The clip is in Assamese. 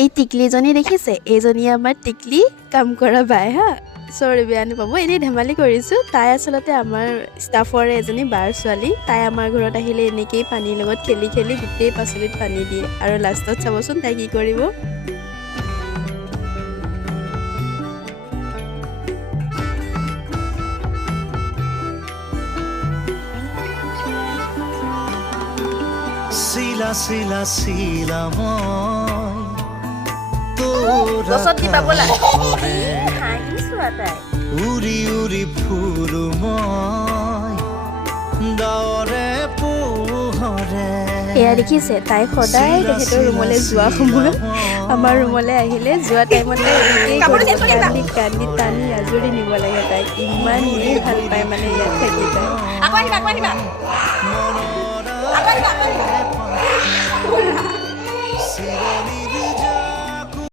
এই টিকলিজনী দেখিছে, এইজনী আমাৰ টিকলি কাম কৰা বাই হা। চৰি বেয়া নাপাব, এনেই ধেমালি কৰিছোঁ। তাই আচলতে আমাৰ ষ্টাফৰে এজনী বাৰ ছোৱালী। তাই আমাৰ ঘৰত আহিলে এনেকেই পানীৰ লগত খেলি খেলি গোটেই পাচলিত পানী দিয়ে, আৰু লাষ্টত চাবচোন তাই কি কৰিব। শিলা শিলা শিলা গছত দিবা ব'লা। হাঁহিছোঁ তাই। উৰি উৰি ফুৰো মই ডাৱৰে পোহৰে। এয়া দেখিছে, তাই সদায় তেখেতৰ ৰুমলৈ যোৱা সময়ত আমাৰ ৰুমলৈ আহিলে যোৱা টাইমত কান্দি কান্দি টানি আজৰি নিব লাগে। তাইক ইমানেই ভাল পায় মানে ইয়াত থাকি তাই।